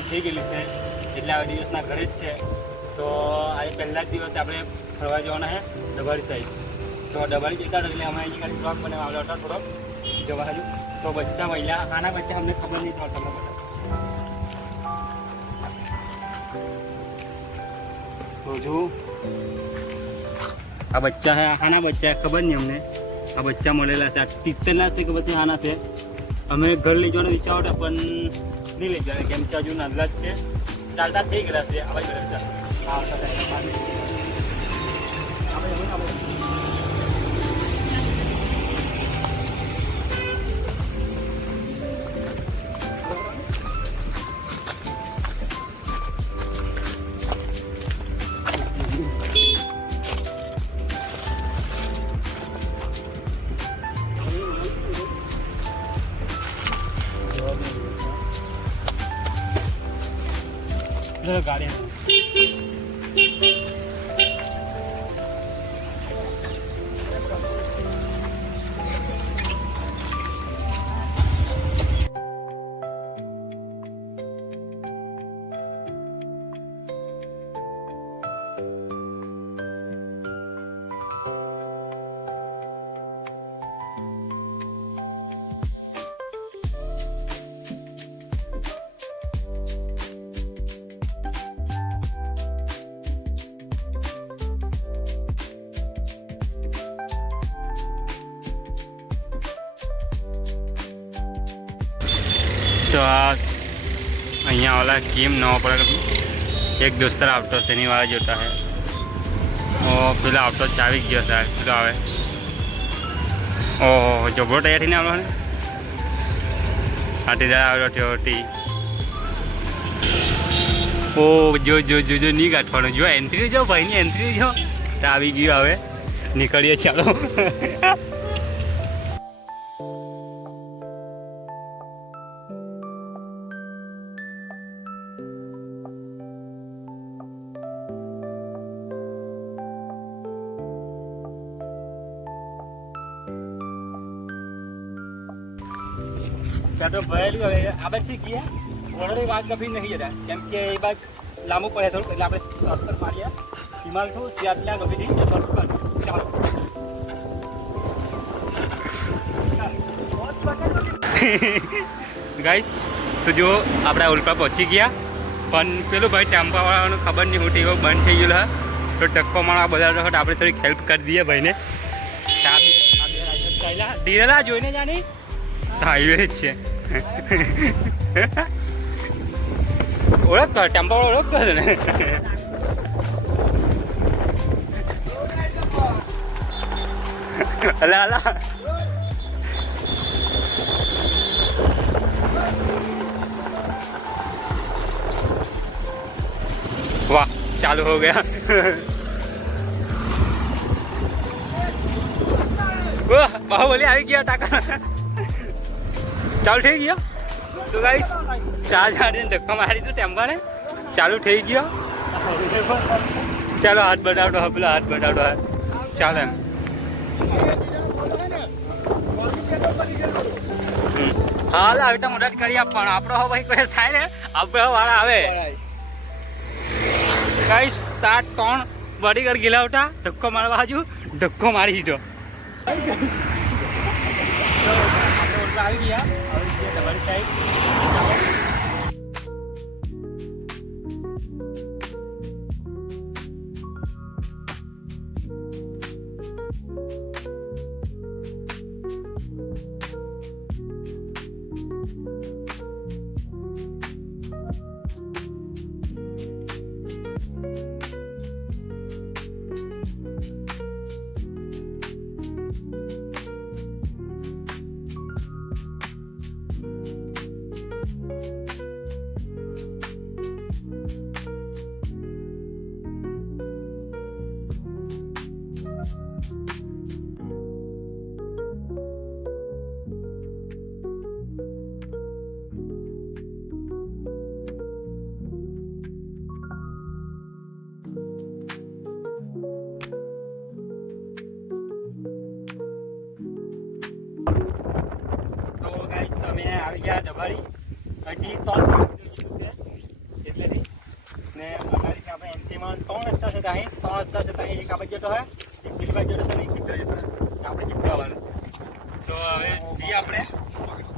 બી થઈ ગયેલી છે એટલે આ દિવસના ઘરે જ છે. તો આજે પહેલા જ દિવસે આપણે ફરવા જવાના છે ડબારી સાઈડ. તો ડબારી જતા એટલે અમે અહીં ખાલી બ્લોગ બનાવવા આવ્યા હતા થોડોક જવા હજુ. તો બચ્ચા મહિલા આના બચ્ચા અમને ખબર નહીં પડતા તમને તો જો આ બચ્ચા છે આના બચ્ચા ખબર નહીં અમને. આ બચ્ચા મળેલા છે આ ટીચરના છે કે પછી આના છે. અમે ઘર લઈ જવાનો વિચાર હતા પણ નહીં લઈ જવાના કેમ કે હજુ નાનલા જ છે. ચાલતા થઈ ગયા છે આવા જ ગાડી तो अँ वाला केम नवा पड़े एक दोस्तर आवतो शनि वाला जोता है और पेला आवतो चावी गयो था पेलो आवे ओह जबरो तैयार थी आवलो ने आटीदार आवलो थयोटी ओ जो जो जो जो नहीं गाठवानो जो एंट्री जो भाई ની एंट्री जो तो આવી ગયો હવે નીકળીએ ચાલો तो भरेली आ बात किया वड़ोड़ी बात कभी नहीं जरा केम के ये बात लांबू पड़े थोड़ा पहले આપણે શોર્ટકટ મારીએ સીમાલ ટુ સિયાટલા ગભીથી શોર્ટકટ ચાલો ગાઈસ તો જો આપણે ઉલ્કા પહોંચી ગયા પણ પેલું ભાઈ ટેમ્પા વાળાનું ખબર નહીં હું ટીવો બંધ થઈ ગયેલો તો ટક્કો મારવા બધા રહો આપણે થોડીક હેલ્પ કરી દઈએ ભાઈને ધીરેલા જોઈને જાણી હાઈવે જ છે ઓળખ કર ટેમ્પો ઓળખ કર ને અલા અલા वाह चालू हो गया बाहुबली आ गया टाका चालू થઈ ગયો તો ગાઈસ 4 ને ધક્કા મારી તો ટેમ્પા ને ચાલુ થઈ ગયો ચાલો હાથ બટાવડો પેલો હાથ બટાવડો ચાલો એમ હાલ આવી તો મદદ કરી આપવાનો આપણો હો ભાઈ કોઈ થાય ને આપણો વાળા આવે ગાઈસ સ્ટાર્ટ કોણ બોડીગાર્ડ ગેલા ઉઠા ધક્કો મારવા બાજુ ધક્કો મારી દીધો આવી ગયા તમારી સાઈડ એટલેથી ને અમારી આપણે એમસીમાં 3 રસ્તા છે ત્યાં 3 રસ્તા છે ત્યાં એક આ બાજુ જતો હોય એક પેલી બાજુ જતો ને એક જતો હોય આપણે જીતવા આવવાનું તો હવે જઈએ આપણે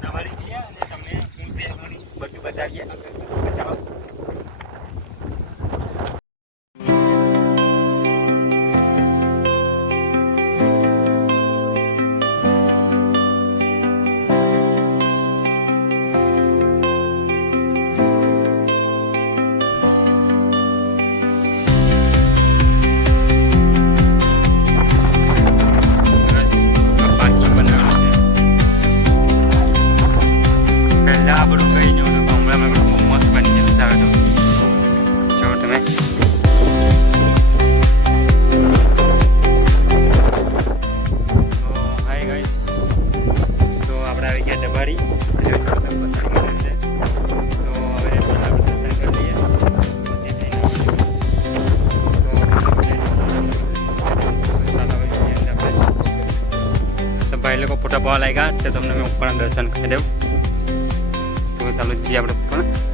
તમારી જઈએ અને તમને શું છે એમની બધું બતાવીએ ચાલો ભાઈ લોકો ફોટા પાવા લાગ્યા તો તમને મેં ઉપર દર્શન કરી દઉં તો ચાલો જઈએ આપણે ઉપર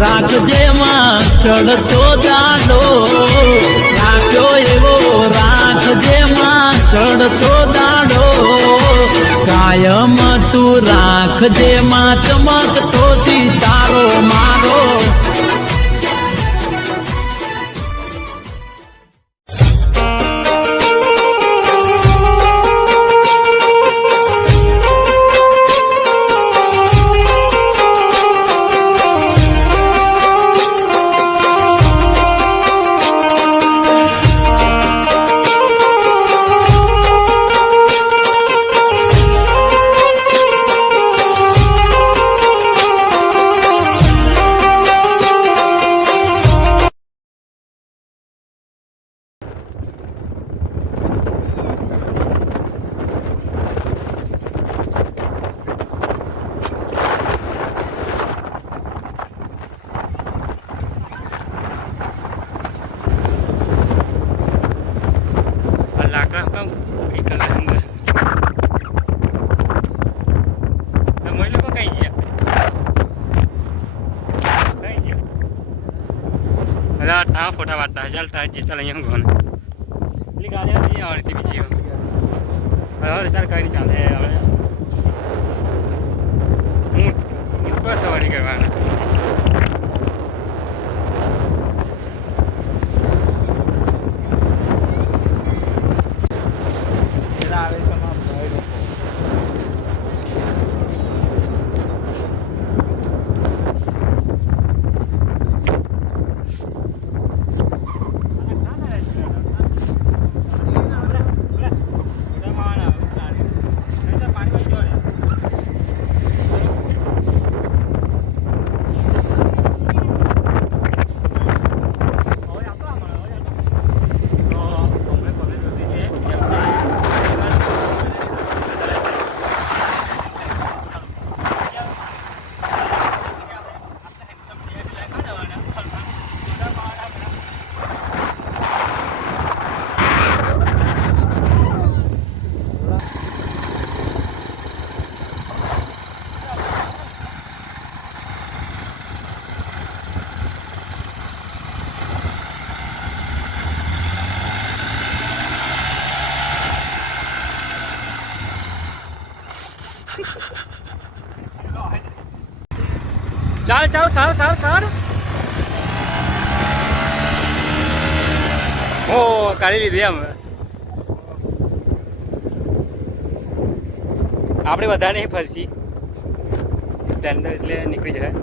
રાખજે માં ચડતો દાડો રાખ્યો એવો રાખજે માં ચડતો દાડો કાયમ તું રાખજે માં ચમકતો સિતારો મારો ફોટા વાટતા ચાલ ટાઈટ ચાલ અહીંયા ઘોને એટલી ગાડી હતી આવડતી બીજી હવે ચાલ કઈ નહીં ચાલે હવે હું તો સવારી કરવાના ચાલ ચાલ કર કર કર ઓ કાઢી લીધી અમે આપણે વધારે નહીં ફરશી, સ્પ્લેન્ડર એટલે નીકળી જાય.